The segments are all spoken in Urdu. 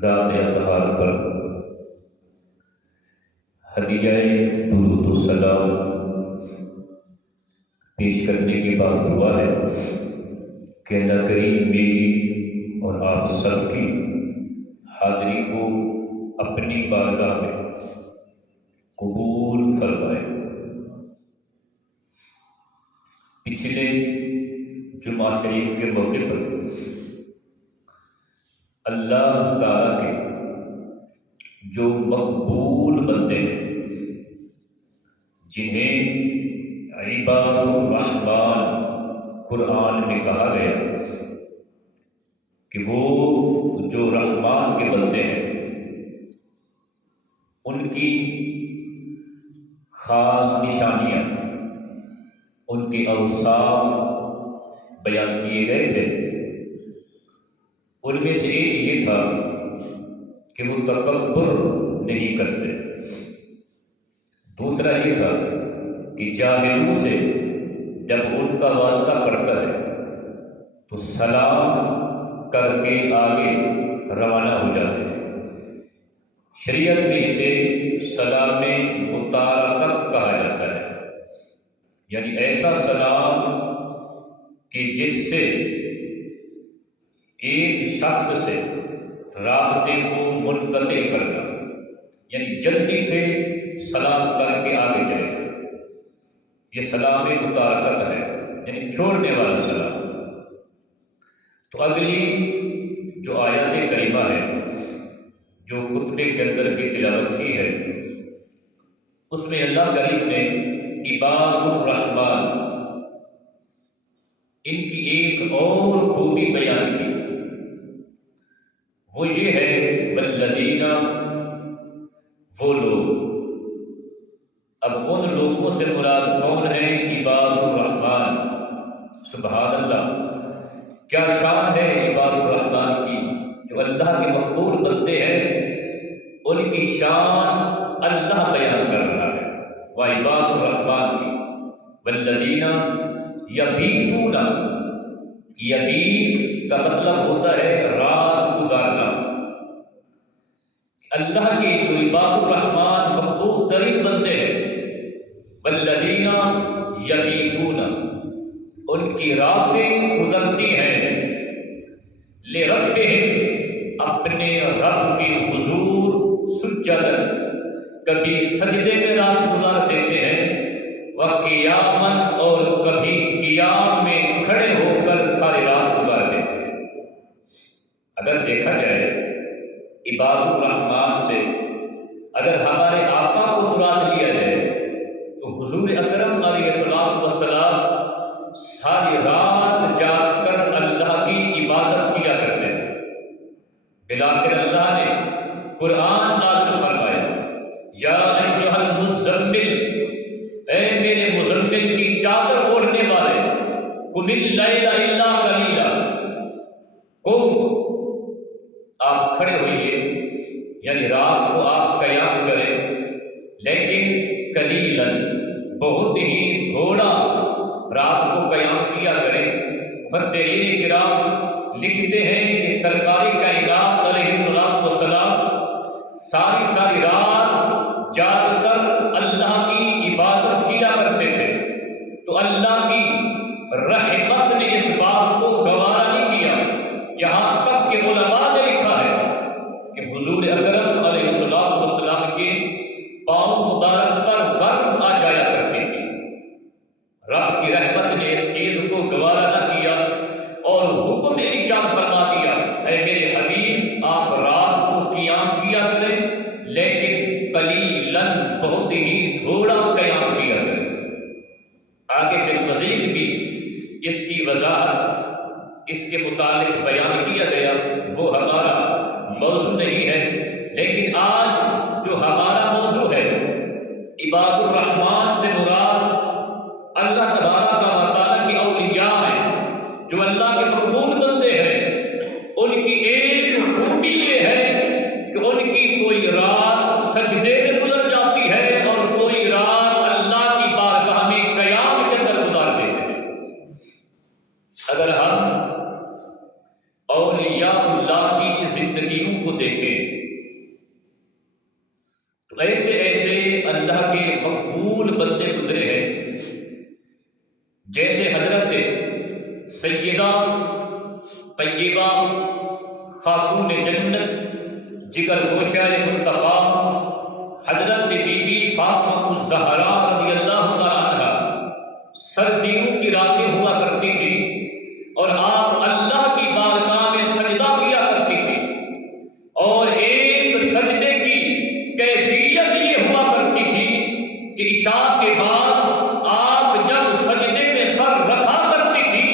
ذات اطہار پر ہدیہ درود و سلام پیش کرنے کے بعد دعا ہے کہ اللہ کریم میری اور آپ سب کی حاضری کو اپنی بارگاہ میں قبول فرمائے۔ پچھلے جمعہ شریف کے موقع پر اللہ تعالیٰ کے جو مقبول بندے ہیں جنہیں عباد الرحمن قرآن میں کہا گیا کہ وہ جو رحمان کے بندے ہیں ان کی خاص نشانیاں، ان کے اوصاف بیان کیے گئے تھے۔ ان میں سے ایک یہ تھا کہ وہ تکبر نہیں کرتے، دوسرا یہ تھا کہ جاہلوں سے جب ان کا واسطہ پڑتا ہے تو سلام کر کے آگے روانہ ہو جاتے ہیں۔ شریعت میں اسے سلام مطابقت کہا جاتا ہے، یعنی ایسا سلام کہ جس سے ایک شخص سے رابطے کو منقطع کرنا، یعنی جلدی سے سلام کر کے آگے چلے گا، یہ سلام مطابقت ہے، یعنی چھوڑنے والا سلام۔ تو اگلی جو آیت کریمہ ہے جو خطبے کے اندر کی تلاوت کی ہے، اس میں اللہ کریم نے عباد الرحمن ان کی ایک اور خوبی بیان کی، وہ یہ ہے والذین، وہ لوگ۔ اب ان لوگوں سے مراد کون ہیں؟ عباد الرحمن۔ سبحان اللہ، کیا شان ہے عباد الرحمن کی، جو اللہ کے مقبول بندے ہیں ان کی شان اللہ بیان کر رہا ہے۔ وعباد الرحمن کی والذین یبیتون، یبیت کا مطلب ہوتا ہے رات گزارنا۔ اللہ کے جو عباد الرحمن مقبول ترین بندے ہیں، والذین یبیتون، ان کی راتیں گزرتی ہیں لربہم، اپنے رب کے حضور سجداً، کبھی سجدے میں رات گزار دیتے ہیں، وقیاماً، اور کبھی قیام میں کھڑے ہو کر ساری رات گزار دیتے ہیں۔ اگر دیکھا جائے عباد الرحمن سے اگر ہمارے آقا کو مراد لیا جائے تو حضور اکرم علیہ السلام ساری رات جاگ کر اللہ کی عبادت کیا کرتے تھے۔ بلاخر اللہ نے قرآن نازل فرمایا، یا ایھا المزمل، اے میرے مزمل کی چادر اوڑھنے والے، قم اللیل الا قلیلا، قم، آپ کھڑے ہوئیے، یعنی رات کو آپ قیام کریں، لیکن قلیلا، بہت ہی تھوڑا رات کو قیام کیا کریں۔ مفسرین کرام لکھتے ہیں کہ سرکار کائنات علیہ السلام ساری رات جاگ کر اللہ کی عبادت کیا کرتے تھے، تو اللہ کی رحمت نے اس بات کو گوارا نہیں کیا، یہاں تک کہ علماء نے لکھا ہے کہ حضور اکرم علیہ السلام کے پاؤں مبارک پر ورم آ جایا کرتی تھی۔ رب کی رحمت نے اس چیز کو گوارا نہ کیا اور حکم ارشاد فرما دیا، اے میرے حبیب، آپ رات کو قیام کیا کریں، لیکن قلیلاً، بہت ہی تھوڑا قیام کیا کریں۔ آگے پھر مزید بھی اس کی وضاحت اس کے متعلق بیان کیا گیا، وہ ہمارا موضوع نہیں ہے۔ خاتون جنت جگر گوشہ مصطفیٰ حضرت بی بی فاطمہ الزہرا رضی اللہ تعالیٰ عنہ سردیوں کی راتیں ہوا کرتی تھی اور آپ اللہ کی بارگاہ میں سجدہ کیا کرتی تھی، اور ایک سجدے کی کیفیت یہ ہوا کرتی تھی کہ عشاء کے بعد آپ جب سجدے میں سر رکھا کرتی تھی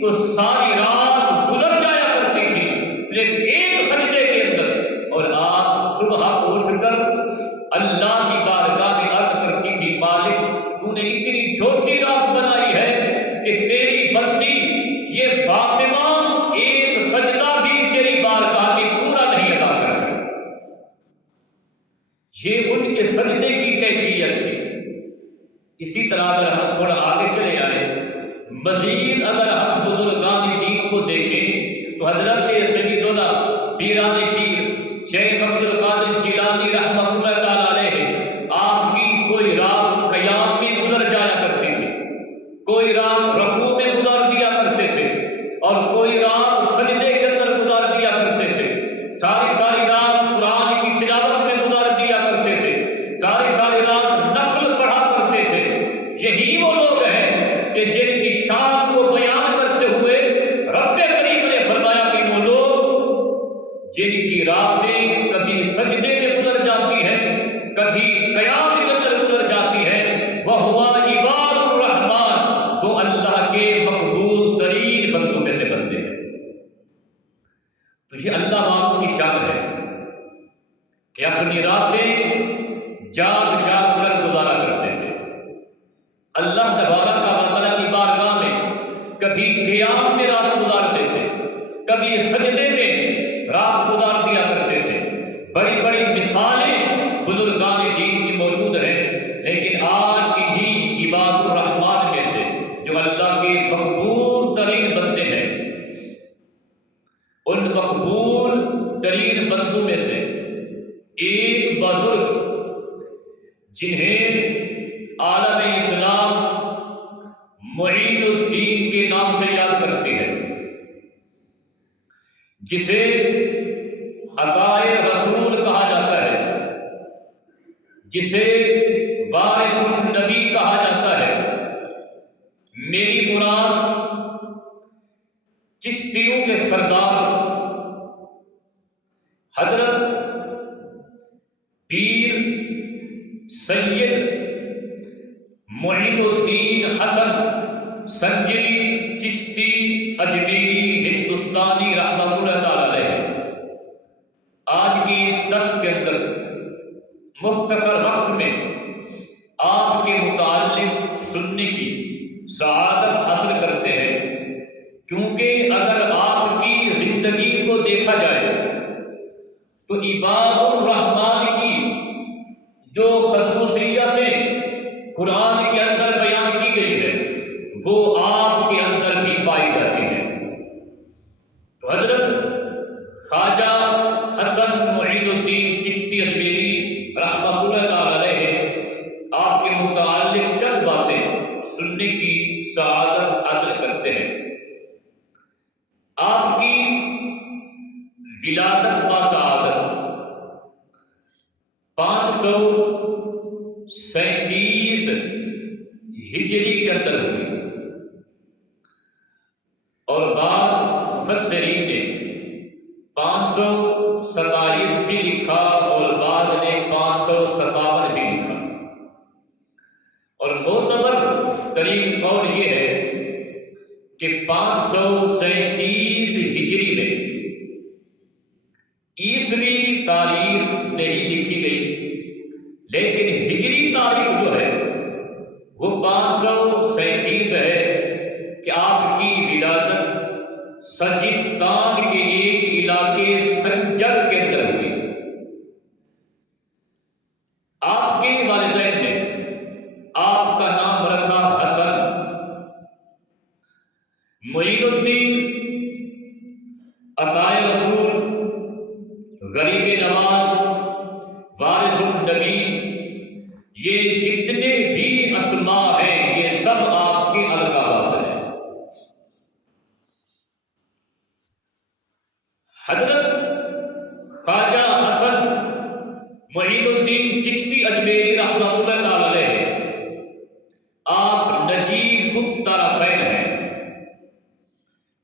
تو ساری رات گزر جایا کرتی تھی صرف ایک سجدے کے اندر، اور آپ صبح اٹھ کر اللہ کی بارگاہ میں عرض کرتی تھی، مالک تو نے اتنی چھوٹی رات بنائی ہے کہ تیری بندی یہ فاطمہ ایک سجدہ بھی تیری بارگاہ میں پورا نہیں ادا کر سکتی۔ یہ ان کے سجدے کی کیفیت تھی۔ اسی طرح اگر ہم تھوڑا آگے چلے آئے، مزید اگر ہم بزرگان دین کو دیکھیں تو حضرت سیدنا پیران پیر شیخ عبد القادر جیلانی رحمۃ اللہ تعالیٰ علیہ، آپ کی کوئی رات قیام میں گزر جایا کرتی تھی، کوئی رات رکوع میں گزار دیا کرتے تھے، اور کوئی رات سجدے کے اندر گزار دیا کرتے تھے، ساری ساری رات قرآن کی تلاوت میں گزار دیا کرتے تھے، ساری ساری رات نفل پڑھا کرتے تھے۔ یہی وہ لوگ ہیں کہ جن کی شان کو بیان کرتے ہوئے رب کریم نے فرمایا کہ وہ لوگ جن کی راتیں کبھی سجدے میں گزر جاتی ہیں، کبھی قیام کے اندر گزر جاتی ہے، وہ ہوا عباد الرحمن، وہ اللہ کے مقبول ترین بندوں میں سے بنتے ہیں۔ تو یہ اللہ باپ کی شان ہے کہ اپنی راتیں جاگ جاگ کر گزارا کرتے تھے۔ اللہ تبارک و تعالیٰ کی بارگاہ میں کبھی قیام میں رات گزارتے تھے، کبھی سجدے میں رات گزار دیا کرتے تھے۔ بڑی بڑی مثالیں بزرگان دین کی موجود ہیں، لیکن آج انہی عباد الرحمن میں سے جو اللہ کے مقبول ترین بندے ہیں، ان مقبول ترین بندوں میں سے ایک بزرگ جنہیں عالم اسلام معین الدین کے نام سے یاد کرتے ہیں، جسے عطائے رسول کہا جاتا ہے، جسے وارث النبی کہا جاتا ہے، میری مراد چشتیوں کے سردار حضرت پیر سید معین الدین حسن سنجری چشتی اجمیری ہندوستانی رحمۃ اللہ تعالیٰ علیہ آج کی اس درس کے اندر مختصر وقت میں آپ کے متعلق سننے کی سعادت حاصل کرتے ہیں، کیونکہ اگر آپ کی زندگی کو دیکھا جائے تو عباد الرحمن کی جو خصوصیتیں قرآن کے اندر بیان کی گئی ہے وہ آپ کے اندر بھی پائی جاتی ہیں۔ تو حضرت خواجہ حسن معین الدین چشتی اجمیری رحمۃ اللہ تعالیٰ علیہ آپ کے متعلق چند باتیں سننے کی سعادت حاصل کرتے ہیں۔ آپ کی ولادت با سعادت 537 ہجری کے اندر ہوئی، اور بعد مفسرین نے 527 بھی لکھا اور بعد نے 557 بھی لکھا، اور معتبر ترین قول یہ ہے کہ 537 ہجری میں عیسوی تاریخ نہیں لکھی گئی، لیکن ہجری تاریخ جو ہے وہ 537 ہے کہ آپ کی ولادت سجستان کے ایک علاقے سنجر کے اندر ہوئی۔ آپ کے والدین نے آپ کا نام رکھا حسن۔ معین الدین عطائے رسول، غریب نواز، وارث النبی، یہ جتنے بھی اسماء ہیں یہ سب آپ کے القابات ہیں۔ حضرت حضرت خواجہ حسن معین الدین چشتی اجمیری رحمۃ اللہ تعالی علیہ، آپ نجیب الطرفین ہیں۔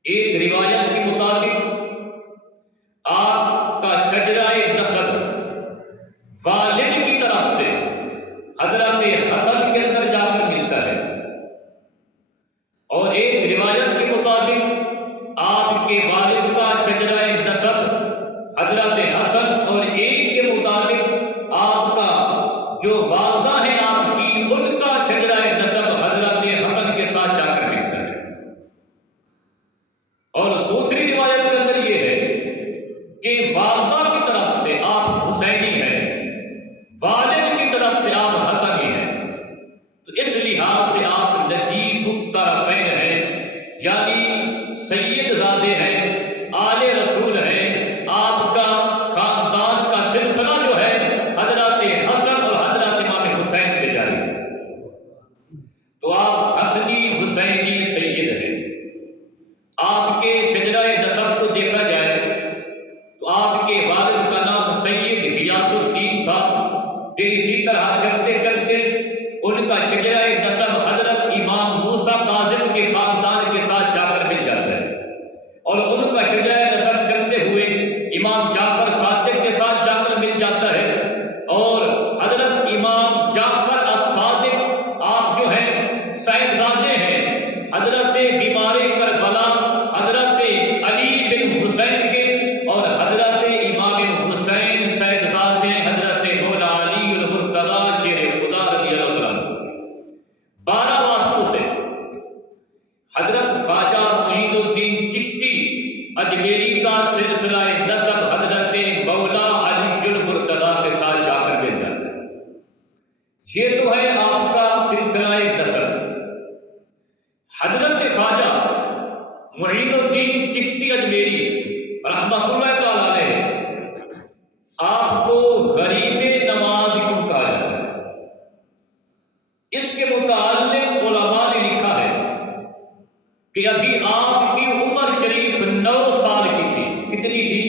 ایک روایت کے مطابق آپ کا شجرہ نسب والد کی طرف سے حضرت حسن کے اندر جا کر ملتا ہے، اور ایک روایت کے مطابق آپ کے والد کا شجرہ نسب حضرت حسن، اور ایک کے مطابق آپ کا جو والدہ ہے آپ کی، ان کا شجرہ نسب حضرت حسن کے ساتھ جا کر ملتا ہے۔ اور دوسری روایت کے اندر یہ ہے کہ والدہ کی طرف سے آپ حسینی ہیں، والد کی طرف سے آپ حسنی ہیں، تو اس لحاظ سے آپ نجیب الطرفین ہیں، یعنی سید زادے ہیں، آل رسول ہیں۔ آپ کا خاندان کا سلسلہ جو ہے حضرت حسن اور حضرت امام حسین سے جاری ہے، تو آپ حسنی حسینی سید ہیں۔ آپ کے شجرہ نسب کو دیکھا جائے تو آپ کے والد کا نام سید غیاث الدین تھا، پھر اسی طرح چلتے چلتے ان کا شجرہ نسب حضرت امام موسیٰ کاظم کے خاندان کے ساتھ جا کر مل جاتا ہے، اور ان کا شجرہ نسب چلتے ہوئے امام جعفر صادق کے ساتھ جا کر مل جاتا ہے، اور حضرت امام جعفر الصادق آپ جو ہیں صاحبزادے ہیں حضرت بیمار کربلا حضرت علی بن حسین کے، اور حضرت امام حسین صاحبزادے حضرت مولا علی المرتضی شیر خدا رضی اللہ عنہ۔ 12 واسطوں سے حضرت خواجہ معین الدین چشتی اجمیری کا سلسلہ نسب حضرت مولا علی المرتضی کے ساتھ جا کر مل جاتا ہے۔ یہ تو ہے آپ کا سلسلہ نسب۔ حضرت خواجہ معین الدین چشتی اجمیری رحمۃ اللہ تعالی علیہ، آپ کو غریب نواز کیوں کہا جاتا ہے؟ اس کے متعلق علماء نے لکھا ہے کہ ابھی آپ کی عمر شریف 9 سال کی تھی۔ کتنی تھی؟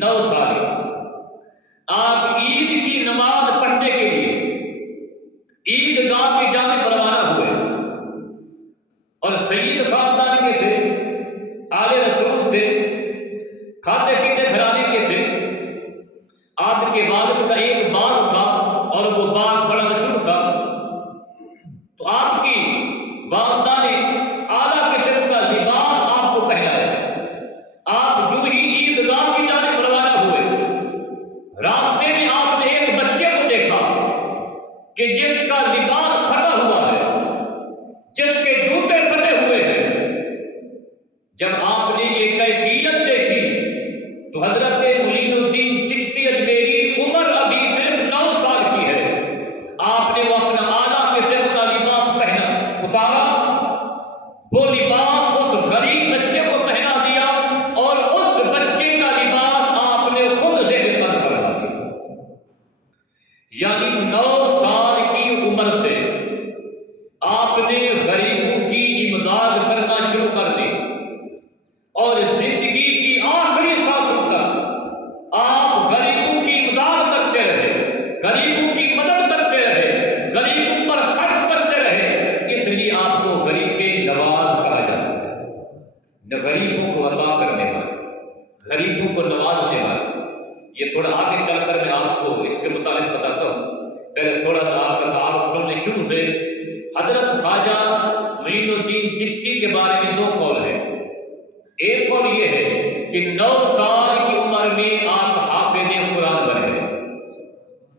9 سال۔ آپ عید کی نماز پڑھنے کے لیے عیدگاہ کی جانب روانہ ہوئے، اور سید خاندان کے تھے، آل رسول تھے، کھاتے پیتے گھرانے کے تھے۔ آپ کے والد کا ایک باغ تھا، اور وہ باغ بڑا مشہور تھا، تو آپ کی والدہ نے اعلیٰ قسم کا لباس آپ کو پہنایا۔ آپ جو ہی عیدگاہ کی جانب روانہ ہوئے، راستے میں آپ نے ایک بچے کو دیکھا کہ جس کا لباس پھٹا ہوا ہے، جس کے جوتے پھٹے ہوئے ہیں۔ جب آپ نے یہ کیفیت دیکھی تو حضرت معین الدین چشتی اجمیری عمر ابھی صرف 9 سال کی ہے، آپ نے وہ اپنا اعلیٰ قسم کا لباس پہنا، اتارا، وہ لباس اس غریب بچے کو پہنا دیا، اور اس بچے کا لباس آپ نے خود سے بہتر کروا دیا۔ یعنی 9 سال کی عمر سے آپ نے غریبوں کی امداد کرنا شروع کر دی، اور زندگی کی آخری سانسوں تک آپ غریبوں کی امداد کرتے رہے، غریبوں کی مدد کرتے رہے، غریبوں پر خرچ کرتے رہے۔ اس لیے آپ کو غریب نواز کہا جاتا ہے، غریبوں کو عطا کرنے والے، غریبوں کو نوازنے والے۔ یہ تھوڑا آگے چل کر میں آپ کو اس کے متعلق بتاتا ہوں، پہلے تھوڑا سا آپ کا تعارف سننے شروع سے۔ حضرت خواجہ معین الدین چشتی کے بارے میں 2 قول ہیں۔ ایک قول یہ ہے کہ 9 سال کی عمر میں آپ حافظ قرآن بنے،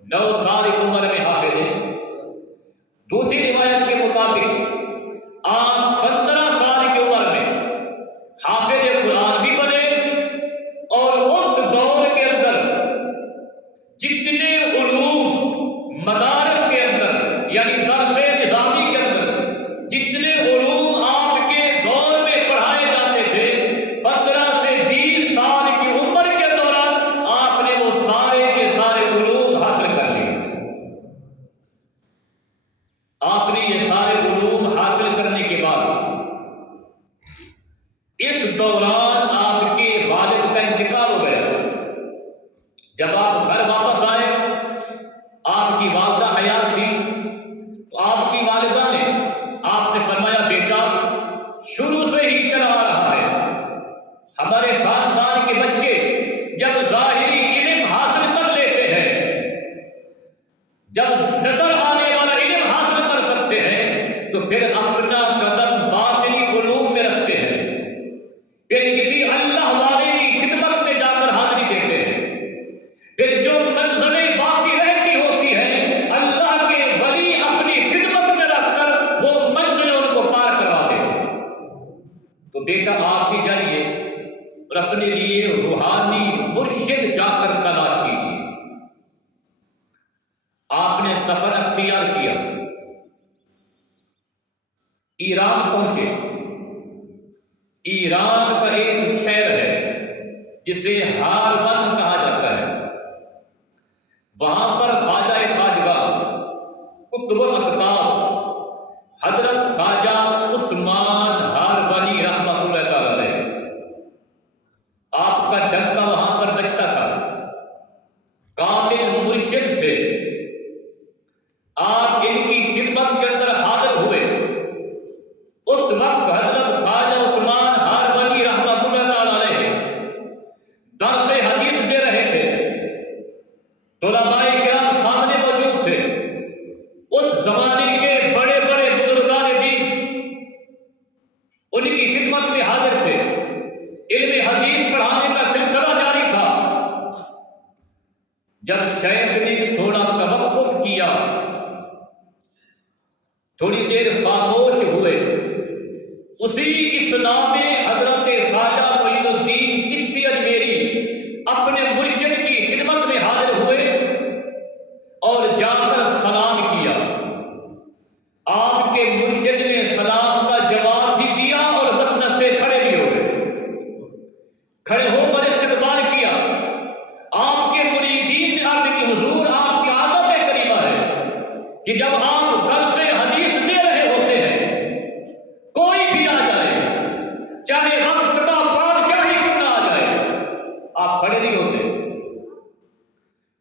9 سال کی عمر میں حافظ ہیں۔ دوسری روایت کے مطابق آپ 15 سال کی عمر میں حافظ قرآن بھی بنے، اور اس دور کے اندر جتنے علوم مدارس کے اندر، یعنی درس نظامی کے اندر جتنے علوم آپ کے دور میں پڑھائے جاتے تھے، 15 سے 20 سال کی عمر کے دوران آپ نے وہ سارے کے سارے علوم حاصل کر لیے۔ آپ نے یہ جب آپ گھر واپس آئے، آپ کی والدہ حیات تھی، تو آپ کی والدہ نے آپ سے فرمایا بیٹا شروع سے ہی چلا آ رہا ہے، ہمارے خاندان کے بچے جب ظاہری علم حاصل کر لیتے ہیں، جب نظر آنے والا علم حاصل کر سکتے ہیں، تو پھر اپنا قدم باطنی علوم میں رکھتے ہیں، پھر کسی اللہ والے کی خدمت میں جا کر حاضری دیتے ہیں، پھر جو منزلیں باقی رہتی ہوتی ہیں اللہ کے ولی اپنی خدمت میں رکھ کر وہ منزلیں ان کو پار کروا دیتے ہیں۔ تو بیٹا آپ بھی جائیے اور اپنے لیے روحانی مرشد جا کر تلاش کیجیے۔ آپ نے سفر اختیار کیا، ایران پہنچے۔ ایران کا ایک شہر ہے جسے ہارون کہا جاتا ہے، وہاں پر خواجہ خواجگاہ قطب اقطاب حضرت خواجہ عثمان ہارونی رحمۃ اللہ تعالی علیہ، آپ کا ڈنکا وہاں پر بجتا تھا، کامل مرشد تھے۔ آپ ان کی خدمت کے اندر حاضر ہوئے، اس وقت حضرت خواجہ عثمان ہارونی رحمۃ اللہ تعالی علیہ درس حدیث دے رہے تھے، علماء کرام سامنے موجود تھے، اس زمانے کے بڑے بڑے بزرگان دین ان کی خدمت میں حاضر تھے، علم حدیث پڑھانے کا سلسلہ جاری تھا۔ جب شیخ نے تھوڑا توقف کیا، تھوڑی دیر خاموش ہوئے، اسی اثناء میں حضرت خواجہ معین الدین چشتی اجمیری اپنے مرشد کی خدمت میں حاضر ہوئے اور جا کر سلام کیا۔ آپ کے مرشد نے سلام کا جواب بھی دیا اور مسند سے کھڑے بھی ہو گئے، کھڑے ہو کر استقبال کیا۔ آپ کے مریدین نے عرض کی حضور آپ کی عادت کریمہ ہے کہ جب آپ گھر سے حدیث دے رہے ہوتے ہیں، کوئی بھی آ جائے، چاہے وقت کا بادشاہ ہی کیوں نہ آ جائے، آپ کھڑے نہیں ہوتے۔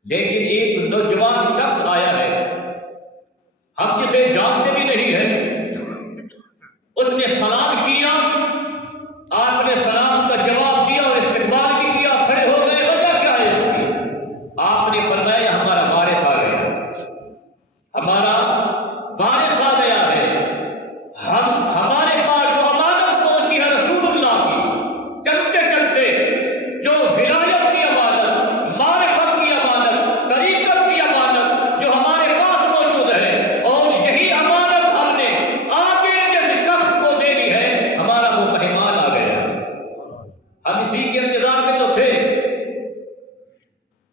لیکن ایک نوجوان شخص آیا ہے، ہم جسے جانتے بھی نہیں ہیں، اس نے سلام کیا، آپ نے سلام کا جواب دیا اور استقبال بھی کیا، کھڑے ہو گئے، وجہ کیا ہے اس کی؟ آپ نے فرمایا ہمارا وارث آ گیا، ہمارا وارث آ گیا ہے، ہمارے پاس جو امانت پہنچی ہے رسول اللہ کی، چلتے چلتے جو ولایت کی امانت، معرفت کی امانت، طریقت کی امانت جو ہمارے پاس موجود ہے، اور یہی امانت ہم نے آگے جس شخص کو دے دی ہے، ہمارا وہ مہمان آ گیا۔ ہم اسی کے انتظار میں تو تھے،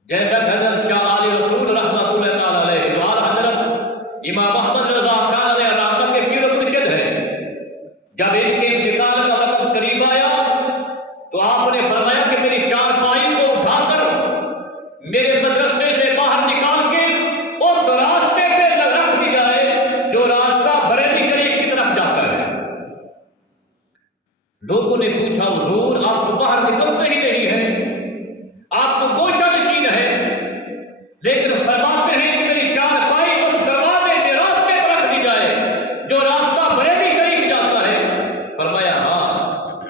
جیسا حضرت شاہ علی رسول رحمۃ اللہ تعالی علیہ جو اعلیٰ حضرت امام محمد رضا خان علیہ رحمت کے پیر و مرشد ہیں، جب ان کے انتقال کا وقت قریب آیا تو آپ نے فرمایا کہ میری چارپائی کو اٹھا کر میرے مدرسے سے باہر نکال کے اس راستے پہ رکھ دی جائے جو راستہ بریلی شریف کی طرف جاتا ہے۔ لوگوں نے پوچھا حضور آپ تو باہر نکلتے ہی نہیں ہیں، آپ تو گوشہ نشین ہیں، لیکن فرماتے ہیں کہ میری چارپائی اس دروازے کے راستے پر رکھ دی جائے جو راستہ بریلی شریف جاتا ہے۔ فرمایا ہاں،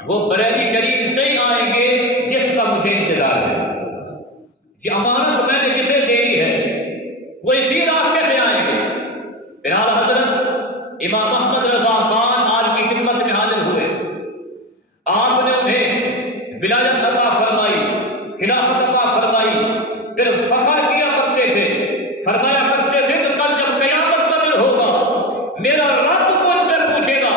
وہ بریلی شریف سے ہی آئیں گے جس کا مجھے انتظار ہے، یہ امانت میں نے جسے دے دی ہے وہ اسی راستے سے آئیں گے۔ بہرحال حضرت امام محمد رضا خان آپ کی خدمت میں حاضر ہوئے، آپ نے انہیں ولایت عطا فرمائی، خلافت عطا فرمائی، پھر فخر کیا کرتے تھے، فرمایا کرتے تھے کہ کل جب قیامت کا دن ہوگا میرا رب مجھ سے پوچھے گا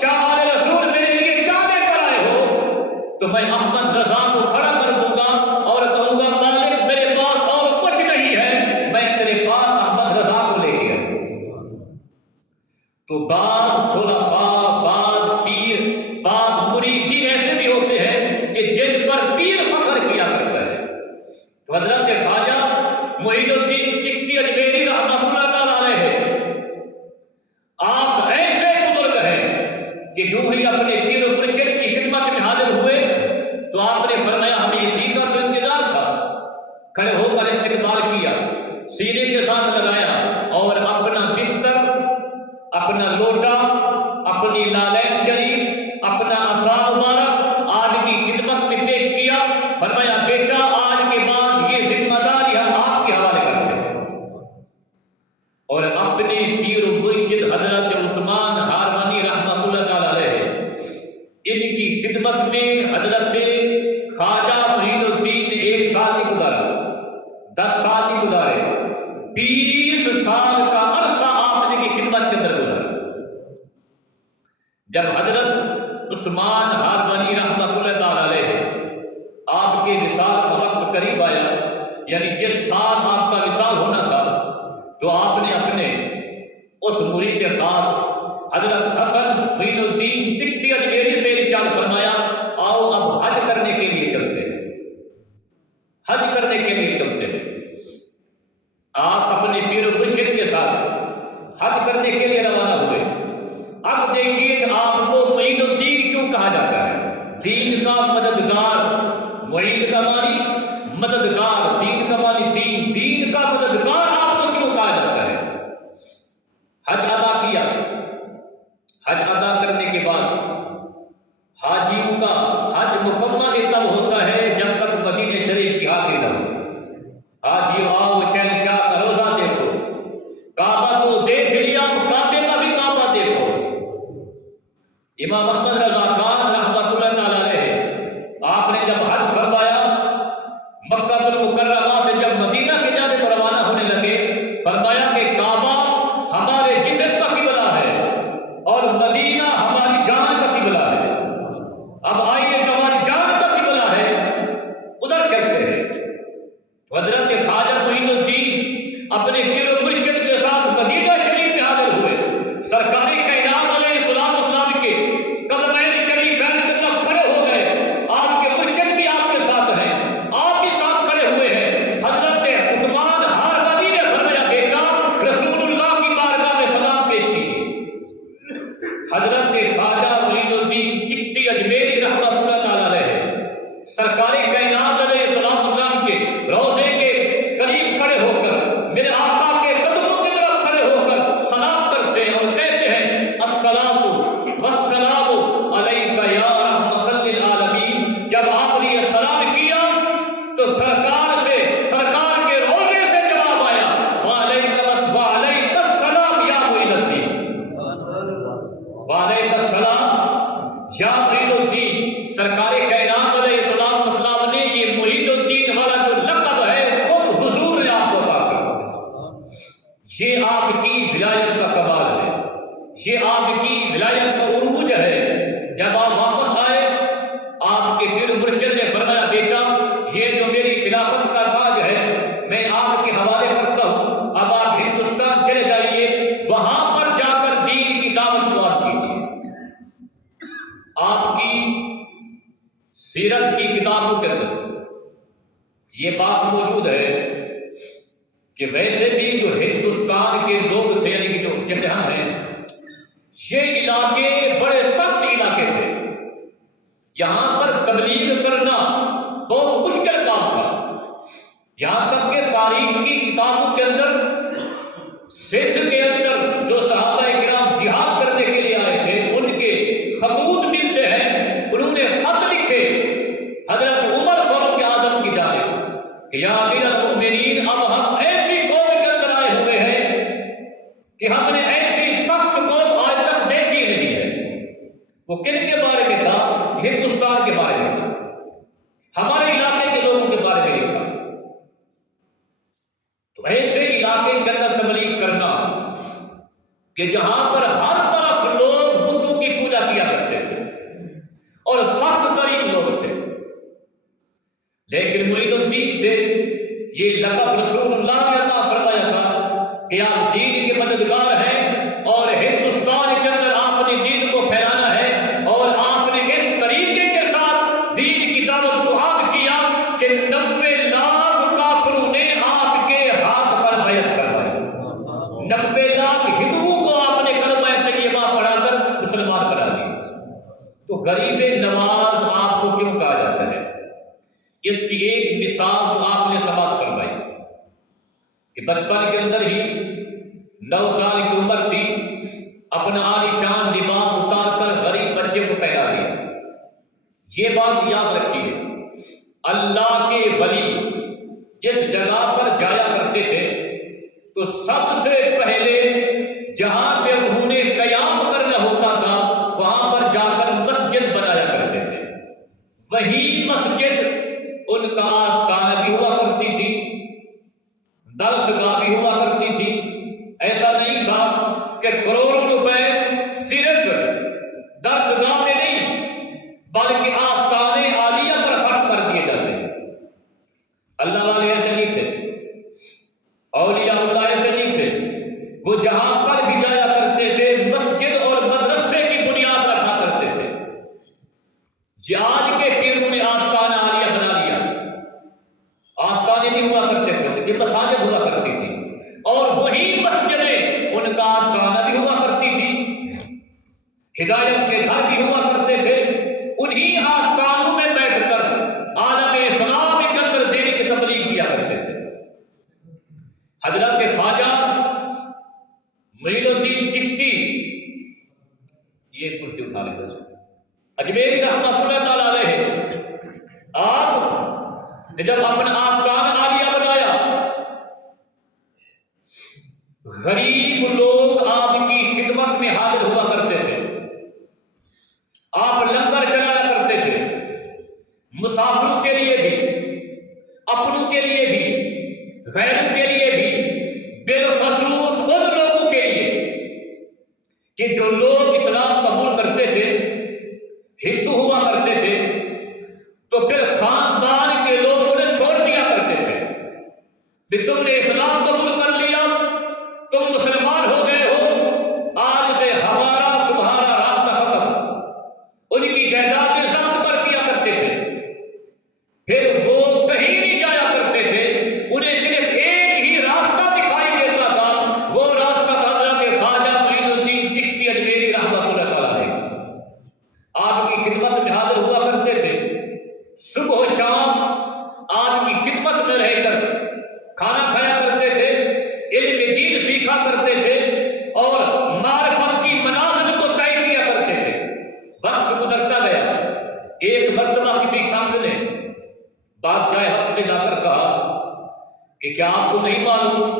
شاہ علیہ رسول میرے لیے کیا لے کر آئے ہو، تو میں احمد رضا کو کھڑا کر دوں گا اور کہوں گا مالک میرے پاس اور کچھ نہیں ہے، میں تیرے پاس احمد رضا کو لے گیا۔ تو بعض خلفاء، بعض پیر، بعض مریدین ایسے بھی ہوتے ہیں کہ جن پر پیر فخر کیا کرتا ہے۔ تو حضرت خواجہ معین الدین چشتی اجمیری رحمۃ اللہ تعالی علیہ، آپ ایسے بزرگ ہیں کہ جو ہی اپنے پیر و مرشد کی خدمت میں حاضر ہوئے تو آپ نے فرمایا ہمیں اسی کا تو انتظار تھا، کھڑے ہو کر استقبال کیا، سینے کے ساتھ لگایا اور اپنا بستر، اپنا لوٹا، اپنی لالین شریف، اپنا عصا مبارک آج کی خدمت میں پیش کیا۔ فرمایا بیٹا آج کے بعد یہ ذمہ داری ہم آپ کے حوالے کرتے ہیں، اور اپنے پیر و مرشد حضرت عثمان ہارونی رحمۃ اللہ تعالی علیہ ان کی خدمت میں حضرت خواجہ معین الدین نے 1 سال نہیں گزارا، 10 سال نہیں گزارے، 20 سال کا عرصہ آپ نے کی خدمت کے اندر گزارا۔ جب حضرت عثمان ہارونی رحمۃ اللہ تعالی علیہ آپ کے وصال کا وقت قریب آیا، یعنی جس سال آپ کا وصال ہونا تھا، تو آپ نے اپنے اس مرید خاص حضرت حسن معین الدین چشتی اجمیری سے ارشاد فرمایا آؤ اب حج کرنے کے لیے چلتے ہیں، حج کرنے کے لیے چلتے ہیں۔ آپ اپنے پیر و مرشد کے ساتھ حج کرنے کے لیے روانہ ہوئے۔ اب دیکھیے کہ آپ کو معین الدین کیوں کہا جاتا ہے؟ دین کا مددگار، معین کا معنی مددگار، دین کا معنی دین، دین کا مددگار آپ کو کیوں کہا جاتا ہے؟ حج ادا کیا، حج ادا کرنے کے بعد حاجیوں کا حج مکمل تب ہوتا ہے جب تک مدینہ شریف کی حاضری نہ ہو۔ حاجیوں آؤ شہنشاہ کا روزہ دیکھو، کعبہ کو دیکھ لیا، کعبے کا بھی کعبہ دیکھو۔ امام احمد رضا خان رحمۃ اللہ تعالی علیہ آپ نے جب حج فرمایا، مکہ المکرمہ سے جب مدینہ کی جانب روانہ ہونے لگے، فرمایا کہ کعبہ ہمارے جسم کا قبلہ ہے اور مدینہ ہماری جان کا قبلہ ہے۔ اب آئیے جو ہماری جان کا قبلہ ہے ادھر چلتے ہیں۔ حضرت خواجہ معین الدین اپنے پیر و مرشد کے ساتھ مدینہ شریف میں حاضر ہوئے۔ سرکار کائنات علیہ السلام کے قدمین شریفین کی طرف کھڑے ہو گئے۔ آپ کے مرشد بھی آپ کے ساتھ ہیں، آپ بھی ساتھ کھڑے ہوئے ہیں۔ حضرت عثمان ہارونی نے فرمایا بیٹا رسول اللہ کی بارگاہ میں سلام پیش کیجیے۔ حضرت خواجہ معین الدین چشتی اجمیری رحمۃ اللہ تعالی علیہ سرکار کائنات علیہ السلام کے روضے کے قریب کھڑے ہو کر میرے آقا کے قدموں کی طرف کھڑے ہو کر سلام کرتے ہیں اور کہتے ہیں السلام والسلام علیک یا رحمۃ للعالمین۔ جب آپ نے یہ سلام کیا تو سرکار کے روضے سے جواب آیا وعلیک السلام یا معین الدین، وعلیک السلام یا معین الدین۔ سرکار کائنات علیہ السلام نے یہ معین الدین والا جو لقب ہے خود حضور نے آپ کو عطا کیا۔ یہ آپ کی ولایت کا کمال ہے، یہ آپ کی ولایت کا عروج ہے۔ جب آپ واپس آئے آپ کے پیر مرشد نے فرمایا بیٹا یہ جو میری خلافت کا تاج ہے میں آپ کے حوالے کرتا ہوں، اب آپ ہندوستان چلے جائیے، وہاں پر جا کر دین کی دعوت کو آپ کیجیے۔ آپ کی سیرت کی کتابوں کے اندر یہ بات موجود ہے کہ ویسے بھی جو ہندوستان کے لوگ تھے، یعنی جو جیسے ہم ہیں، یہ علاقے بڑے سخت علاقے تھے، یہاں پر تبلیغ کرنا بہت مشکل کام تھا۔ یہاں تک کہ تاریخ کی کتابوں کے اندر سندھ کے اندر جو صحابہ کرام جہاد کرنے کے لیے آئے تھے ان کے خطوط ملتے ہیں، انہوں نے خط لکھے حضرت عمر فاروق اعظم کی جانب کہ یا امیر المؤمنین اب ہم ایسی قوم کے اندر آئے ہوئے ہیں کہ ہم نے ایسی سخت قوم آج تک دیکھی نہیں ہے۔ وہ کن کے بارے میں تھا؟ ہندوستان کے بارے میں تھا، ہمارے علاقے کے لوگوں کے بارے میں تھا۔ تو ایسے علاقے کے اندر تبلیغ کرنا کہ جہاں پر ہر طرف لوگ بتوں کی پوجا کیا کرتے تھے اور سخت ترین لوگ تھے، لیکن معین الدین تھے، یہ لقب رسول اللہ نے عطا فرمایا تھا کہ آپ دین کے مددگار ہیں اور ہندوستان کے اندر آپ نے دین کو پھیلانا ہے، اور آپ نے اس طریقے کے ساتھ دین کی دعوت کو عام کیا کہ 90 لاکھ کافروں نے آپ کے ہاتھ پر بیعت کروائی، 90 لاکھ ہندوؤں کو آپ نے کلمہ طیبہ پڑھا کر مسلمان کرا دیا۔ تو غریب نواز آپ کو کیوں کہا جاتا ہے؟ اس کی ایک مثال تو آپ نے سماعت فرمائی کہ بچپن کے اندر ہی 9 سال کی عمر تھی، اپنا عالیشان لباس اتار کر غریب بچے کو پہنا دیا۔ یہ بات یاد رکھیے، اللہ کے ولی جس جگہ پر جایا کرتے تھے تو سب سے پہلے جہاں پہ انہوں نے قیام کرنا ہوتا تھا وہاں پر جا کر مسجد بنایا کرتے تھے۔ وہی مسجد ان کا آستانہ بھی ہوا کرتی تھی، درسگاہ بھی ہوا کرتی تھی۔ ایسا نہیں تھا کہ کروڑوں روپے صرف درسگاہ میں نہیں بلکہ آستانے عالیہ پر خرچ کر دیے جاتے ہیں۔ اللہ والے ایسے نہیں تھے، اولیاء اللہ ایسے نہیں تھے، وہ جہاں پر بھی جایا کرتے تھے مسجد اور مدرسے کی بنیاد رکھا کرتے تھے۔ آج کے پیروں نے آستانہ عالیہ بنا لیا، آستانے نہیں ہوا کرتے تھے، یہ مساجد ہوا کرتی تھی، اور وہی مسجدیں ان کا آستانہ بھی ہوا کرتی تھی، ہدایت کے گھر بھی ہوا کرتے تھے۔ انہی آستانوں میں بیٹھ کر عالم اسلام کے اندر دین کی تبلیغ کیا کرتے تھے۔ حضرت خواجہ معین الدین چشتی، یہ کرسی اٹھا لے اجمیری رحمۃ اللہ تعالیٰ علیہ، آپ نے جب اپنا آستانہ عالیہ بنایا، غریب لوگ آپ کی خدمت میں حاضر ہوا کرتے تھے، آپ لنگر چلایا کرتے تھے، مسافروں کے لیے بھی، اپنوں کے لیے بھی، غیروں کے لیے بھی، بالخصوص ان لوگوں کے لیے کہ جو لوگ اسلام قبول کرتے تھے، ہندو ہوا کرتے تھے، تو پھر خاندان کے لوگ انہیں چھوڑ دیا کرتے تھے کہ تم نے اسلام قبول کر لیا، تم مسلمان ہو گئے ہو، آج سے ہمارا تمہارا رابطہ ختم۔ ان کی جائیداد ضبط کر دیا کرتے تھے، پھر وہ کہیں نہیں جایا کرتے تھے، انہیں صرف ایک ہی راستہ دکھائی دیتا تھا، وہ راستہ حضرت خواجہ معین الدین چشتی اجمیری رحمۃ اللہ تعالیٰ علیہ آپ کی خدمت میں حاضر ہوا کرتے تھے۔ صبح و شام آپ کی خدمت میں رہ کر کھانا کھایا کرتے تھے، علم دین سیکھا کرتے تھے، اور معرفت کی منازل کو طے کیا کرتے تھے۔ وقت گزرتا گیا، ایک مرتبہ کسی شخص نے بادشاہ حق سے جا کر کہا کہ کیا آپ کو نہیں معلوم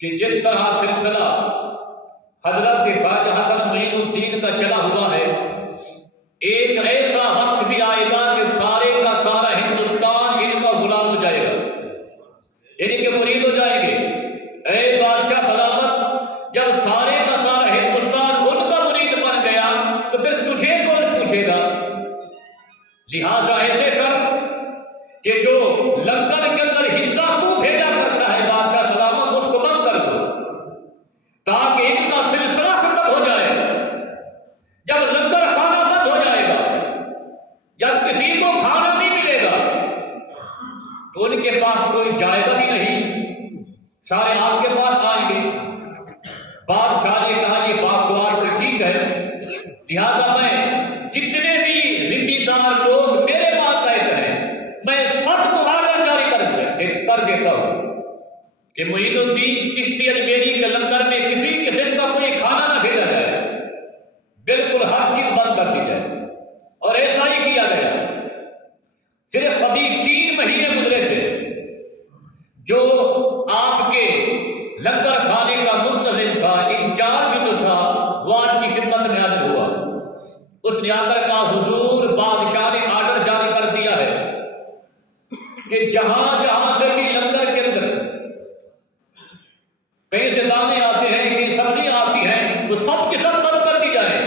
کہ جس طرح سلسلہ حضرت خواجہ حسن معین الدین کا چلا ہوا ہے، ایک ایسا وقت بھی آئے گا کہ سارے کا سارا ہندوستان ان کا غلام ہو جائے گا، ان کے مرید ہو جائیں گے۔ اے بادشاہ سلامت، جب سارے کا سارا ہندوستان ان کا مرید بن گیا تو پھر تجھے کون پوچھے گا؟ لہٰذا ایسے کر کہ جو لنگر کے اندر حصہ تو بھیجا کرتا ہے بادشاہ سلامت، اس کو بند کر دو تاکہ ان کا سلسلہ ختم ہو جائے۔ جب لنگر کھانا بند ہو جائے گا، جب کسی کو کھانا نہیں ملے گا تو ان کے پاس کوئی جائے گا بھی نہیں، سارے آپ کے پاس آئیں گے۔ بادشاہ نے کہا یہ بات تو آج سے ٹھیک ہے، لہٰذا میں جتنے بھی ذمہ دار لوگ میرے ماتحت ہیں میں سب کو آرڈر جاری کر دیتا ہوں کہ معین الدین چشتی اجمیری کے لنگر میں کسی قسم کا کوئی کھانا نہ بھیجا جائے، بالکل ہر چیز بند کر دی جائے۔ اور ایسا ہی کیا گیا۔ صرف ابھی 3 مہینے گزرے تھے، جو آپ کے لنگر کھانے کا منتظم تھا، انچارج جو تھا، وہ آپ کی خدمت میں حاضر ہوا۔ اس نے آ کر کہا حضور بادشاہ نے آرڈر جاری کر دیا ہے کہ جہاں جہاں سے بھی لنگر کے اندر کہیں سے دانے آتے ہیں، کہیں سبزیاں آتی ہیں، وہ سب کے سب بند کر دی جائے۔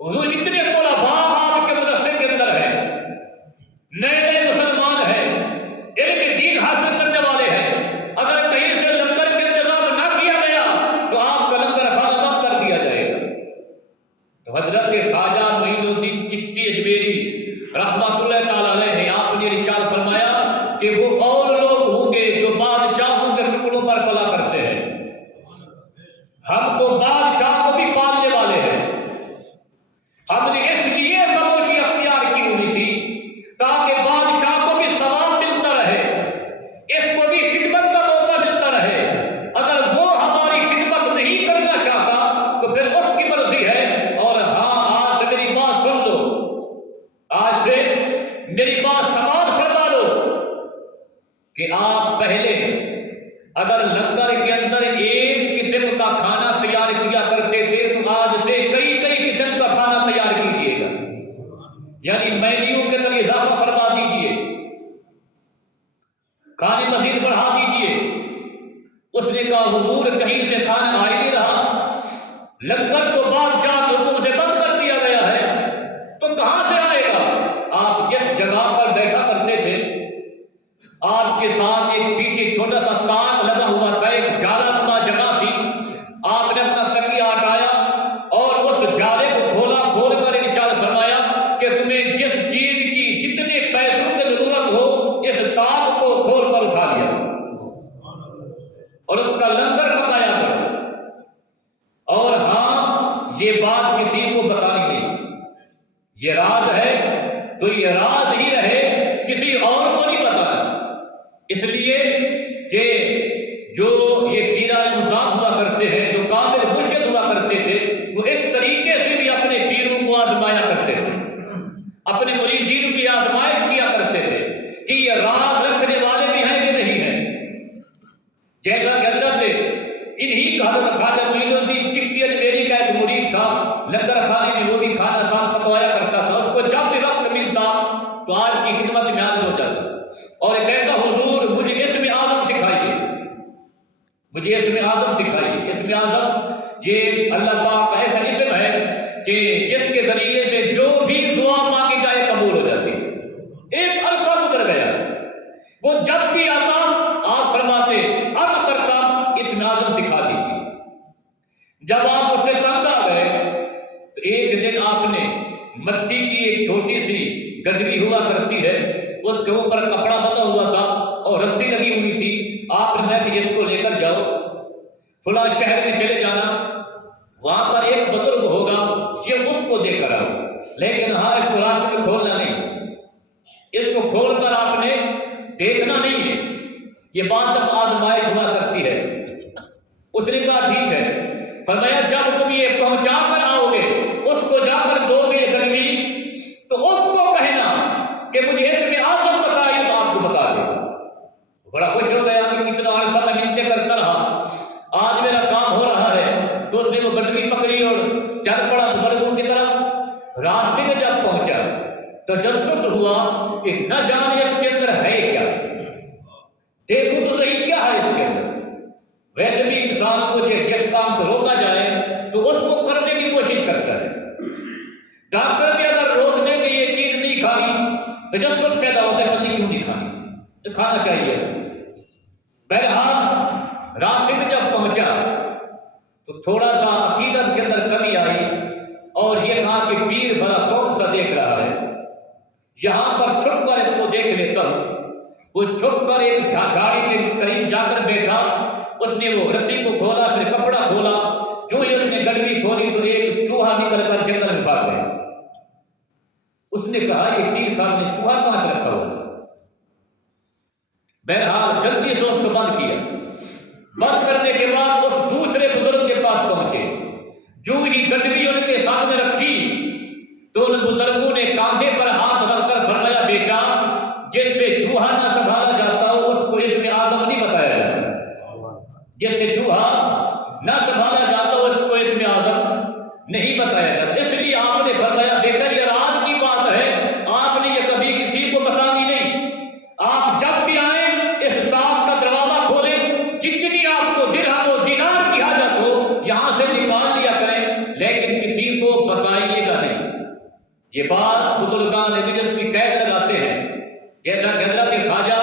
حضور اتنے طلباء آپ کے مدرسے کے اندر ہیں، نئے نئے مسلمان ہیں، علم دین حاصل کرنے والے ہیں، اگر کہیں سے لنگر کے انتظام نہ کیا گیا تو آپ کا لنگر کھانا بند کر دیا جائے گا۔ تو حضرت خواجہ معین الدین چشتی اجمیری رحمۃ اللہ تعالیٰ علیہ نے آپ نے ارشاد فرمایا کہ وہ اور لوگ ہوں گے جو بادشاہوں کے ٹکڑوں پر پلا کرتے ہیں، کہ آپ پہلے اگر لنگر کے اندر ایک قسم کا کھانا تیار کیا کرتے تھے تو آج سے کئی کئی قسم کا کھانا تیار کیجیے گا، یعنی مینیو کے اندر اضافہ فرما دیجیے، کھانے مزید بڑھا دیجیے۔ اس نے کہا حضور کہیں سے کھانا آ ہی نہیں رہا، لنگر تو بادشاہ حکم سے بند کر دیا گیا ہے، تو کہاں سے آئے گا؟ آپ جس جگہ پر بیٹھا کرتے تھے آپ کے ساتھ ایک پیچھے چھوٹا سا کان لگا ہوا تھا، ایک جالا نما جگہ تھی، آپ نے اپنا تکیہ ہٹایا اور اس جالے کو کھولا، کھول کر ارشاد فرمایا کہ تمہیں جس چیز کی جتنے پیسوں کی ضرورت ہو اس تاج کو کھول کر اٹھا لیا اور اس کا لنگر پکایا کرو۔ اور ہاں یہ بات کسی کو بتانی نہیں، یہ راز ہے تو یہ راز ہی رہے، کسی اور کو نہیں بتانا، اس لیے کہ جو یہ پیران مذاق ہوا کرتے ہیں، جو کامل مرشد ہوا کرتے تھے، وہ اس طریقے سے بھی اپنے پیروں کو آزمایا کرتے تھے، اپنے مریدین کی آزمائش کیا کرتے تھے کہ یہ راز رکھنے والے بھی ہیں کہ نہیں ہیں۔ جیسا کہ حضرت انہی کا حضرت خواجہ معین الدین چشتی اجمیری کا ایک مرید تھا، لنگر کھانے میں وہ بھی کھانا ساتھ پکوایا کرتا تھا، اس کو جب بھی وقت ملتا تو آج کی خدمت میں حاضر ہو جاتا اور کہتا حضور مجھے اسم اعظم سکھائیے، مجھے اسم اعظم سکھائیے۔ اسم اعظم یہ اللہ پاک کا ایسا اسم ہے کہ جس کے ذریعے سے جو بھی دعا مانگی جائے قبول ہو جاتی۔ ایک عرصہ گزر گیا، وہ جب بھی آتا آپ فرماتے اب کرتا اسم اعظم سکھا دیجیے۔ جب آپ اس سے تنگ آ گئے تو ایک دن آپ نے مٹی کی ایک چھوٹی سی گدی ہوا کرتی ہے، اس کے اوپر کپڑا بندھا ہوا تھا اور رسی لگی ہوئی تھی، آپ نے کہ اس کو لے کر جاؤ فلاں شہر میں چلے جانا، وہاں پر ایک بزرگ ہوگا، یہ اس کو دے کر آؤ، لیکن ہاں اس کو راستے میں کھولنا نہیں، اس کو کھول کر آپ نے دیکھنا نہیں ہے، یہ بات جب آزمائش ہوا کرتی ہے۔ اس نے کہا ٹھیک ہے، فرمایا جب تم یہ پہنچا کر آؤ گے، اس کو جا کر دو گے گرمی، تو اس کو کہنا کہ مجھے اسم اعظم بتائی تو آپ کو بتا دے۔ بڑا خوش ہو گیا کہ اتنا عرصہ میں منتیں کرتا رہا، آج میرا کام ہو رہا ہے۔ تو اس نے وہ گڈوی پکڑی اور چل پڑا بزرگوں کی طرف۔ راستے میں جب پہنچا تجسس ہوا کہ نہ جانے اس کے اندر ہے کیا، دیکھو تو صحیح کیا ہے اس کے اندر۔ ویسے بھی انسان کو جس کام سے روکا جائے تو اس کو کرنے کی کوشش کرتا ہے۔ ڈاکٹر بھی اگر روک دے کہ یہ چیز نہیں کھانی، تجسس پیدا ہوتا ہے بندی کیوں نہیں کھانی، تو کھانا چاہیے۔ بہرحال راستے میں جب پہنچا تو تھوڑا سا عقیدت کے اندر کمی آئی اور یہ کہا کہ پیر بڑا کون سا دیکھ رہا ہے، یہاں پر چھپ کر اس کو دیکھ لیتا ہوں۔ وہ چھپ کر ایک جھاڑی کے قریب جا کر بیٹھا، اس نے وہ رسی کو کھولا، پھر کپڑا کھولا، جو ہی اس نے گڈوی کھولی تو ایک چوہا نکل کر جنگل میں بھاگ گیا۔ اس نے کہا یہ پیر صاحب نے چوہا کہاں سے رکھا ہوا تھا؟ بہرحال جلدی سے اس کو بند کیا۔ بند کرنے کے بعد اس دوسرے بزرگ کے پاس پہنچے، جو ہی گڈوی ان کے سامنے رکھی تو ان بزرگوں نے کاندھے پر ہاتھ رکھ کر فرمایا بیٹا جس سے چوہا نہ سنبھالا جاتا ہو اس کو اسم اعظم نہیں بتایا جاتا، جس سے چوہا نہ سنبھالا جاتا ہو اس کو اسم اعظم نہیں بتایا جاتا۔ اس لیے آپ نے فرمایا بیٹا یہ راز کی بات ہے، آپ نے یہ کبھی کسی کو بتانی نہیں۔ آپ جب بھی آئیں اس تاج کا دروازہ کھولیں، جتنی آپ کو درہم و دینار کی حاجت ہو یہاں سے نکال دیا کریں، لیکن کسی کو بتائیے گا نہیں۔ یہ بات بزرگان مجلس کی قید لگاتے ہیں، جیسا کہ حضرت خواجہ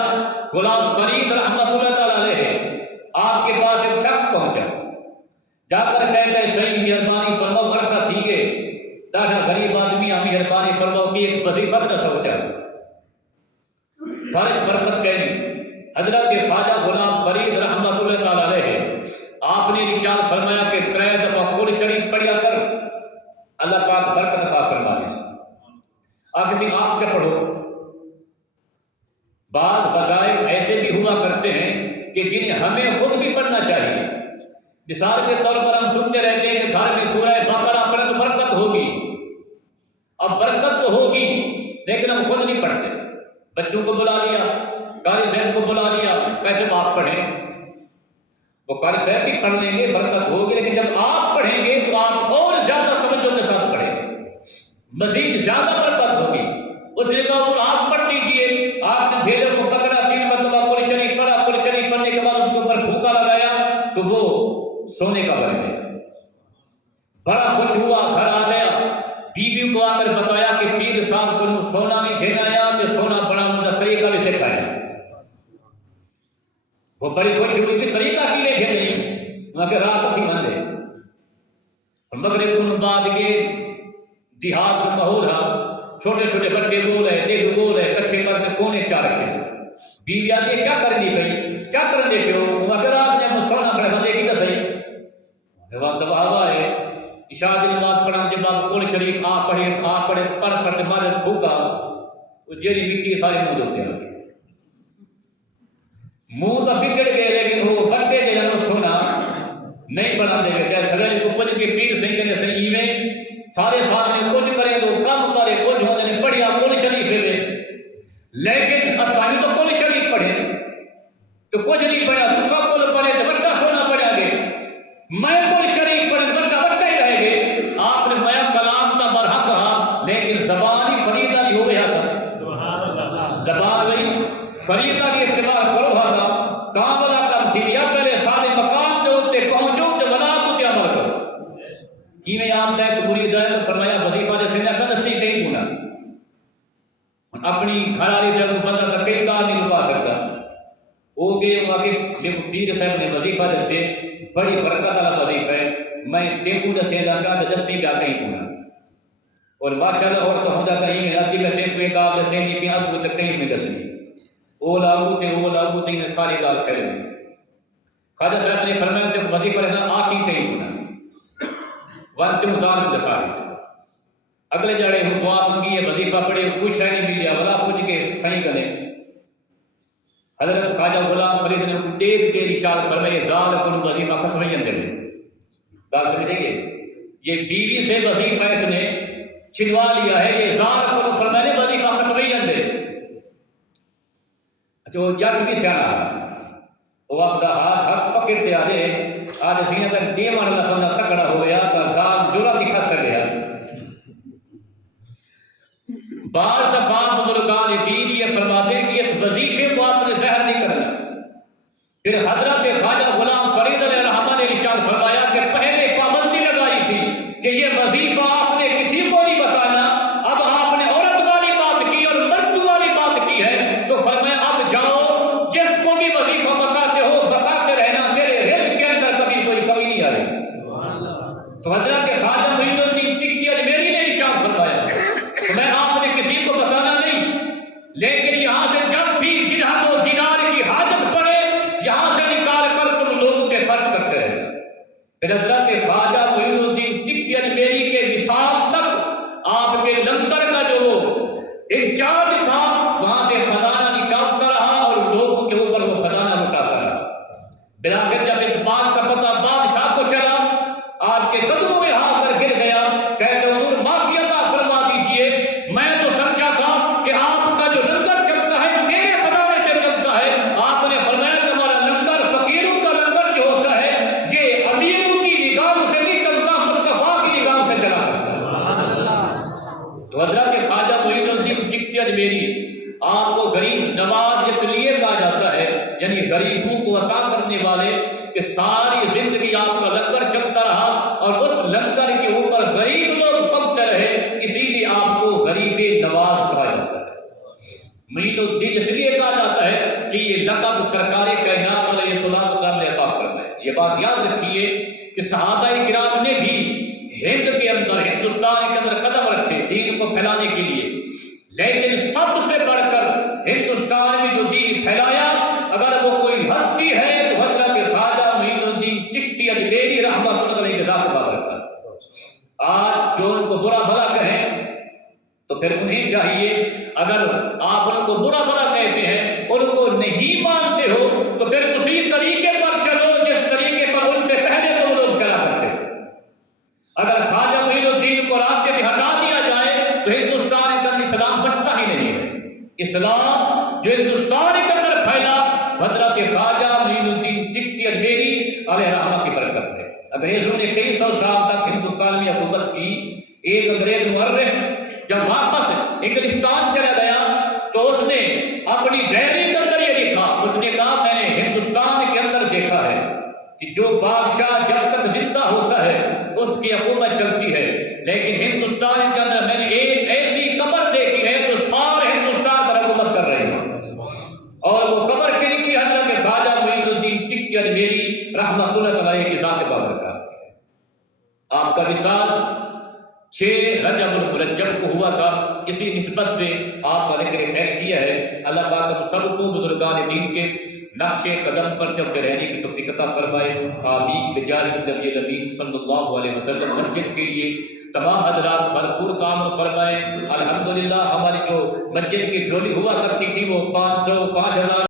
غلام فرید رحمۃ اللہ تعالیٰ علیہ ہے، آپ کے پاس ایک شخص پہنچا، جا کر کہتا ہے صحیح مہربانی فرماؤ عرصہ دیگے ڈاڈا غریب آدمی ہمیں مہربانی فرماؤ کہ ایک وظیفہ نہ سوچا فرض برکت کہنی۔ حضرت خواجہ غلام فرید رحمۃ اللہ تعالیٰ علیہ ہے، آپ نے ارشاد فرمایا کہ 3 دفعہ قرآن شریف پڑھیا کر، اللہ پاک برکت عطا فرمائے۔ آپ کسی آپ سے پڑھو۔ بعض وظائف ایسے بھی ہوا کرتے ہیں کہ جنہیں ہمیں خود بھی پڑھنا چاہیے۔ مثال کے طور پر ہم سنتے رہتے ہیں کہ گھر میں سورہ بقرہ پڑھیں تو برکت ہوگی، اب برکت تو ہوگی لیکن ہم خود نہیں پڑھتے۔ بچوں کو بلا لیا، قاری صاحب کو بلا لیا، وہ قاری صاحب بھی پڑھ لیں گے، برکت ہوگی، لیکن جب آپ پڑھیں گے تو آپ اور زیادہ توجہ کے ساتھ پڑھیں گے، مزید زیادہ برکت ہوگی۔ اس نے کہا اور آپ پڑھ لیجیے۔ آپ نے بھیڑوں کو پکڑا، 3 مرتبہ قرآن شریف پڑھا، قرآن شریف پڑھنے کے بعد اس کے اوپر پھونکا لگایا تو وہ سونے کا بن گیا۔ بڑا خوش ہوا، گھر آ گیا، بیوی کو آ کر بتایا کہ پیر صاحب کو سونا نہیں بھیجایا، کہ سونا بڑا مدد طریقہ بھی سکھایا۔ وہ بڑی خوش ہوئی کہ طریقہ کی لے کے نہیں، وہاں کے رات تھی مندے مغرب کو بعد کے دیہات کا ماحول رہا، چھوٹے چھوٹے بچے گول ہے، دیکھ گول ہے، کٹھے کر کے کونے 4 رکھے سے بیوی آتی ہے، کیا کرنی بھائی، کیا کرن دے پیو؟ وہاں کے رات جب سونا بڑا مندے کی تو صحیح وہاں دبا ہوا ہے۔ عشاء کی نماز پڑھنے کے بعد قرآن شریف پڑھے پڑھ کے بعد بھوکا وہ جیری مٹی سارے منہ ہوتے ہیں، منہ تو بگڑ گئے، لیکن وہ بڑے جو سونا نہیں پڑھا دے گا، چاہے سویرے کو پنج کے پیر صحیح کرے صحیح میں سارے سامنے کچھ کرے تو کم کرے کچھ ہوتے ہیں پڑھیا قرآن شریف ہے، لیکن اسامی تو قرآن شریف پڑھے تو کچھ نہیں پڑھا، سب کو پڑھے تو بڑا سونا پڑھا گے، میں قرآن شریف پڑھے بڑا ہی رہے گے۔ آپ نے میں کلام کا برحق کہا، لیکن زبان ہی فریضہ نہیں ہو گیا تھا، زبان وہی فریضہ کی استعمال کرو تھا، کام والا کام تھی یا پہلے سارے مقام جو ہوتے پہنچو تو بلا تو کیا عمل کرو۔ کی میں آپ جائے تو بری جائے تو فرمایا وظیفہ جیسے نہ کر نصیب نہیں ہونا، اپنی گھر والی جگہ بندہ کا کئی کار نہیں لکا سکتا۔ وہ گئے وہاں کے پیر صاحب نے وظیفہ جیسے بڑی برکت والا وظیفہ ہے، میں ٹیپو دسے لگا تو دسی جا کہیں ہونا، اور ماشاءاللہ اور تو ہوتا کہیں میں آتی میں ٹیپو کا دسے نہیں پیا تو کہیں میں دسی وہ لاگو تے نے ساری گال کر لی۔ خواجہ صاحب نے فرمایا کہ وظیفہ رہنا آخی کہیں ہونا وقت مزار دساری اگلے جڑے ہوں دعا منگی ہے وظیفہ پڑھے کچھ شہ نہیں ملیا بلا کچھ کے صحیح کرے۔ حضرت خواجہ غلام فرید نے دیکھ کے ارشاد فرمائے ذالکم وظیفہ قسمین دے بات سمجھیں گے، یہ بیوی سے وظیفہ اس نے چھنوا لیا ہے، یہ ذالکم فرمائے وظیفہ قسمین دے۔ اچھا وہ یا کیونکہ سیانا وہ آپ کا ہاتھ پکڑتے آدھے سینے پر دیمان اللہ بندہ تکڑا ہو گیا تو ذال جورا دکھا سکیا۔ بعض دفعہ بزرگان دین یہ فرماتے ہیں کہ اس وظیفے کو آپ نے زہر نہیں کرنا۔ پھر حضرت خواجہ غلام فرید علیہ الرحمہ نے ارشاد فرمایا کہ پہلے پابندی لگائی تھی کہ یہ وظیفہ آپ نے کسی کو نہیں بتانا، اب آپ نے عورت والی بات کی اور مرد والی بات کی ہے تو فرمایا اب جاؤ جس کو بھی وظیفہ بتاتے ہو بتاتے رہنا، تیرے رزق کے اندر کبھی کوئی کمی نہیں آ رہی۔ تو حضرت خواجہ معین الدین چشتی اجمیری نے ارشاد فرمایا کہ میں آپ نے کسی کو بتانا نہیں، لیکن یہاں سے جب بھی درہم و دینار کی حاجت پڑے یہاں سے نکال کر تم لوگوں کے خرچ کرتے رہے۔ پھر حضرت خواجہ معین الدین چشتی اجمیری کے وصال تک آپ کے لنگر کا جو انچارج تھا وہاں سے خزانہ نکالتا رہا اور لوگوں کے اوپر وہ خزانہ لٹاتا رہا۔ بلاخر جب اس بات کا پتہ بادشاہ کو چلا آپ کے قدموں میں ہاتھ کر گر گیا، کہتے حضور معافی عطا فرما دیجئے، میں تو سمجھا تھا کہ آپ کا جو لنگر چلتا ہے میرے خزانے سے چلتا ہے۔ آپ نے فرمایا کہ ہمارا لنگر فقیروں کا لنگر جو ہوتا ہے یہ امیروں کی نگاہوں سے نہیں چلتا، مصطفیٰ کی نگاہوں سے چلا کرتا ہے۔ تو حضرت خواجہ معین الدین چشتی اجمیری آپ کو غریب نواز اس لیے کہا جاتا ہے، یعنی غریبوں کو عطا کرنے والے، کہ ساری زندگی آپ کا لنگر چلتا رہا اور اس لنگر کے اوپر غریب لوگ پکتے رہے، اسی لیے آپ کو غریب نواز کہا جاتا ہے۔ معین الدین اس لیے کہا جاتا ہے کہ یہ لقب سرکار کائنات علیہ السلام صاحب نے عطا فرمایا ہے۔ یہ بات یاد رکھیے کہ صحابہ کرام نے بھی ہند کے اندر ہندوستان کے اندر قدم رکھے دین کو پھیلانے کے لیے، لیکن سب سے بڑھ کر ہندوستان میں جو دین پھیلایا اگر وہ کوئی ہستی ہے تو حضرت خواجہ معین الدین چشتی اجمیری رحمۃ اللہ علیہ کے ذات بات رکھتا ہے۔ آج جو ان کو برا بھلا کہیں تو پھر انہیں چاہیے اگر آپ ان کو برا بھلا کہتے ہیں ان کو نہیں مانتے ہو تو پھر اسی طریقے پر چلو جس طریقے پر ان سے پہلے وہ لوگ چلا کرتے ہیں۔ اگر خواجہ معین الدین کو راستے سے ہٹا دیا جائے تو ہندوستان کے اندر اسلام بچتا ہی نہیں ہے۔ اسلام جو ہندوستان کے اندر پھیلا حضرت خواجہ معین الدین چشتی اجمیری علیہ رحمہ کی برکت ہے۔ انگریزوں نے کئی سو سال تک ہندوستان میں حکومت کی۔ ایک انگریز مورخ جب واپس انگلستان چلا گیا تو اس نے اپنی ڈائری کے اندر یہ لکھا، اس نے کہا میں نے ہندوستان کے اندر دیکھا ہے کہ جو بادشاہ جب تک زندہ ہوتا ہے اس کی حکومت چلتی ہے، لیکن ہندوستان کے اندر میں نے ایک ایسی قبر دیکھی ہے جو سارے ہندوستان پر حکومت کر رہی ہے، اور وہ قبر کن کی حضرت خواجہ معین الدین چشتی اجمیری رحمۃ اللہ علیہ کی ذات بابرکات ہے۔ آپ کا وصال 6 رجب المرجب کو ہوا تھا، اسی نسبت سے آپ کا ذکر خیر کیا ہے۔ اللہ پاک ہم سب کو بزرگان دین کے نقش قدم پر چلتے رہنے کی توفیق عطا فرمائے، آمین بجانب نبی الامین صلی اللہ علیہ وسلم۔ مسجد کے لیے تمام حضرات بھرپور کام فرمائے۔ الحمدللہ ہماری جو مسجد کی جھولی ہوا کرتی تھی وہ 500 5000